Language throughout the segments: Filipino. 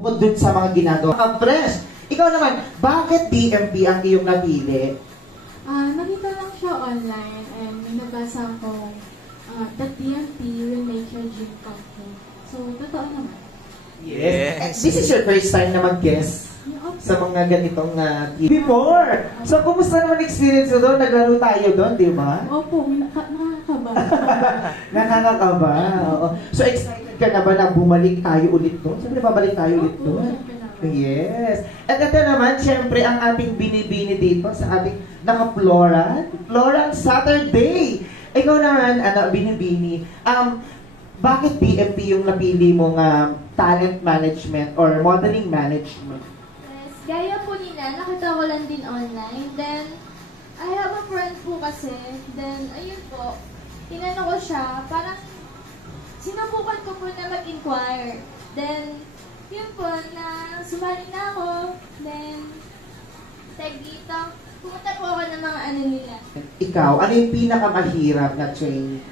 Bukod dun sa mga ginagawa. Press, ikaw naman, bakit DMP ang iyong napili? Nakita lang siya online and nabasa ko that DMP will make your dream come true. So, totoo naman. Yes. This is your first time na mag-guest sa mga ganitong before. So, kumusta naman experience mo doon? Naglaro tayo doon, di ba? Opo, nakakaba. Nakakaba. Oo. So, excited ka na ba na bumalik tayo ulit doon? Siyempre, babalik tayo ulit doon. Yes. At ito naman, siyempre, ang ating binibini dito sa ating naka-Floral Saturday. Ikaw naman, binibini. Bakit DMP yung napili mong talent management or modeling management? Yes, gaya po nila, nakita ko lang din online. Then, I have a friend po kasi. Then, ayun po, tinanong ko siya, parang sinubukan ko po na mag-inquire. Then, yun po, na sumali na ako. Then, tag dito, pumunta po ako ng mga ano nila. Ikaw, ano yung pinakamahirap na training?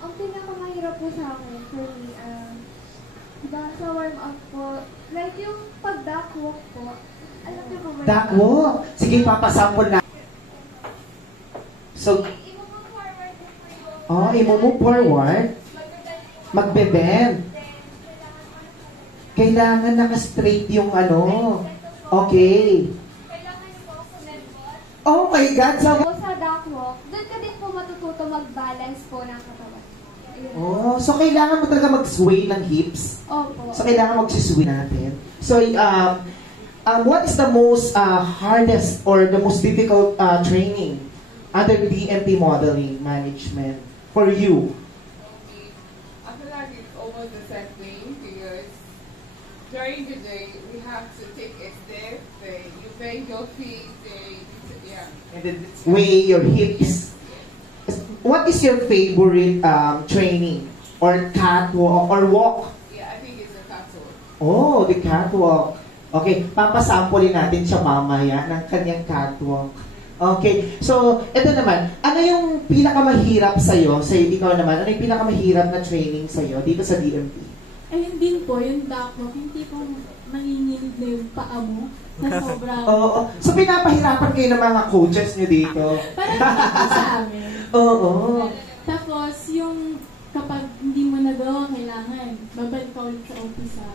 Ang pinakamahirap po sa akin, for me, diba sa warm-up po, like yung pag-duck walk po, alam niyo po ba? Duck walk? Sige, papasample na. So, I-move forward po yung... i-move forward? Magbe-bend? Kailangan naka-straight yung Okay. Kailangan po ako medbot. Oh my God! Sa duck walk, doon ka din po matututo mag-balance po ng katawan. Oh, so kailangan mo talaga mag-sway ng hips? Opo. So kailangan mag-sway natin. So, what is the most hardest or the most difficult training under DMP modeling management for you? I feel like it's almost the same thing because during the day we have to take a step, you bend your feet, And then weigh your hips. What is your favorite training or catwalk or walk? Yeah, I think it's a catwalk. Oh, the catwalk. Okay, papasample natin siya mamaya ng kanyang catwalk. Okay, so ito naman, ano yung pinakamahirap sa'yo? Ikaw naman, ano yung pinakamahirap na training sa'yo dito sa DMP? Ayun din po, yung duck walk, hindi po nanginginig na yung paa mo na sobrang... Oo. So pinapahirapan kayo ng mga coaches nyo dito? Parang hindi sa amin. Oo. Tapos, yung kapag hindi mo nagawa, kailangan babalik ka ulit sa umpisa.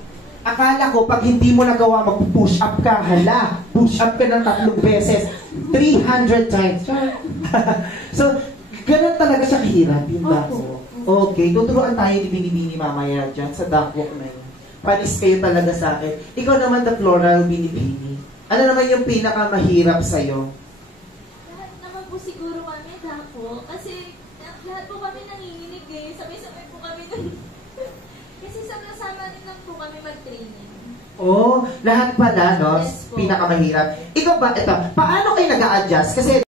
Akala ko, pag hindi mo nagawa, mag-push up ka. Hala, push up ka ng 3 beses. 300 times. So, ganun talaga siya kahirap, yung duck walk. Okay, tuturuan tayo ni Binibini mamaya dyan sa duck walk na yun. Panis kayo talaga sa akin. Ikaw naman, the Floral Binibini. Ano naman yung pinakamahirap sa'yo? Lahat naman po siguro kami dako. Kasi lahat po kami nanginginig eh. Sabay-sabay po kami nun. Kasi sama-sama rin lang po kami mag-training. Oh, lahat pala, no? Yes po. Pinakamahirap. Ikaw ba, ito, paano kayo nag-a-adjust? Kasi